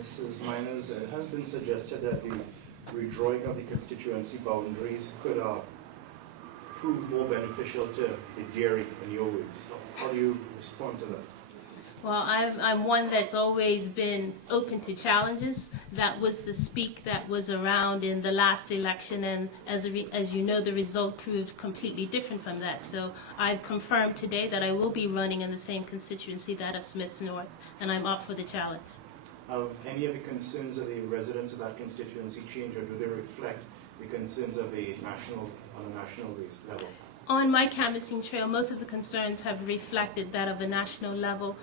Mrs. Miners, it has been suggested that the redrawing of the constituency boundaries could prove more beneficial to the dairy in your words. How do you respond to that? Well, I'm one that's always been open to challenges. That was the speak that was around in the last election, and as you know, the result proved completely different from that. So I've confirmed today that I will be running in the same constituency, that of Smiths North, and I'm up for the challenge. Have any of the concerns of the residents of that constituency changed, or do they reflect the concerns of the on a national level? On my canvassing trail, most of the concerns have reflected that of a national level.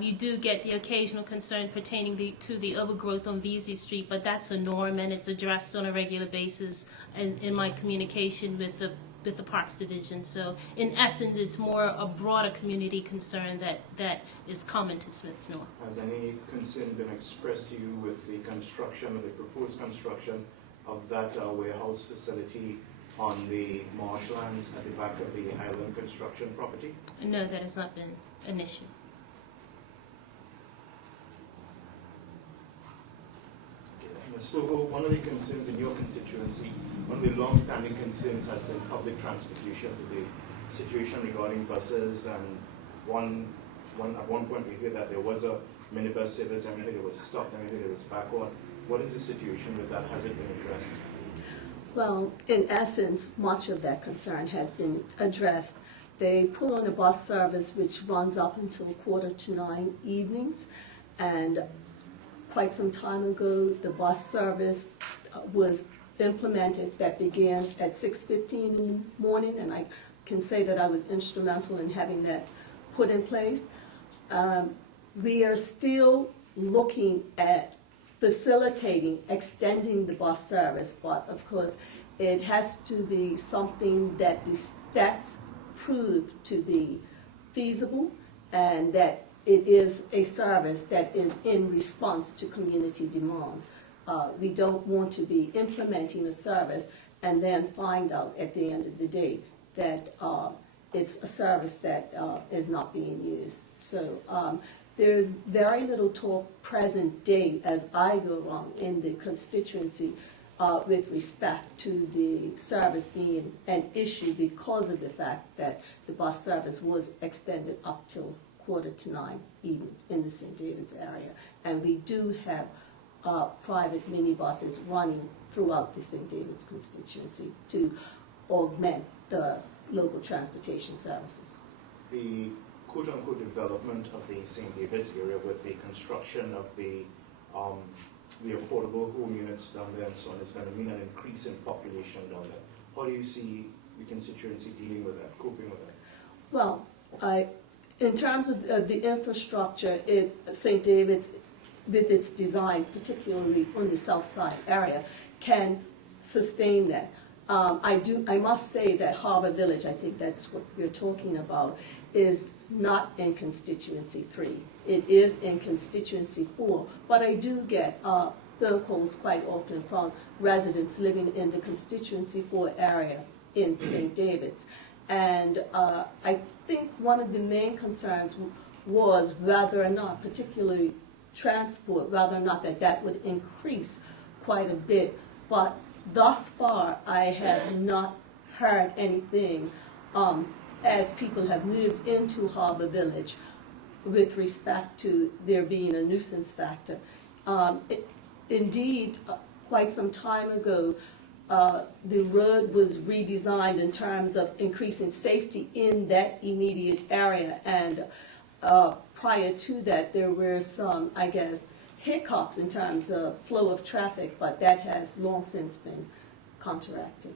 You do get the occasional concern pertaining to the overgrowth on Vesey Street, but that's a norm and it's addressed on a regular basis in my communication with the Parks Division. So in essence, it's more a broader community concern that is common to Smiths North. Has any concern been expressed to you with the construction, or the proposed construction of that warehouse facility on the marshlands at the back of the Highland construction property? No, that has not been an issue. Ms. Foggo, one of the concerns in your constituency, one of the long-standing concerns has been public transportation, the situation regarding buses, and at one point we heard that there was a minibus service, and we heard it was stopped, and we heard it was back on. What is the situation with that? Has it been addressed? Well, in essence, much of that concern has been addressed. They put on a bus service which runs up until 8:45 evenings, and quite some time ago, the bus service was implemented that begins at 6:15 in the morning, and I can say that I was instrumental in having that put in place. We are still looking at facilitating, extending the bus service, but of course it has to be something that the stats prove to be feasible and that it is a service that is in response to community demand. We don't want to be implementing a service and then find out at the end of the day that it's a service that is not being used. So there's very little talk present day as I go along in the constituency with respect to the service being an issue because of the fact that the bus service was extended up till 8:45 evenings in the St. David's area. And we do have private minibuses running throughout the St. David's constituency to augment the local transportation services. The quote-unquote development of the St. David's area with the construction of the affordable home units down there and so on is going to mean an increase in population down there. How do you see the constituency dealing with that, coping with that? Well, in terms of the infrastructure, St. David's, with its design, particularly on the south side area, can sustain that. I must say that Harbour Village, I think that's what we're talking about, is not in constituency 3. It is in constituency 4, but I do get phone calls quite often from residents living in the constituency 4 area in St. David's. And I think one of the main concerns was whether or not, particularly transport, whether or not that would increase quite a bit. But thus far, I have not heard anything as people have moved into Harbour Village with respect to there being a nuisance factor. Indeed, quite some time ago, the road was redesigned in terms of increasing safety in that immediate area, and prior to that there were some, I guess, hiccups in terms of flow of traffic, but that has long since been counteracted.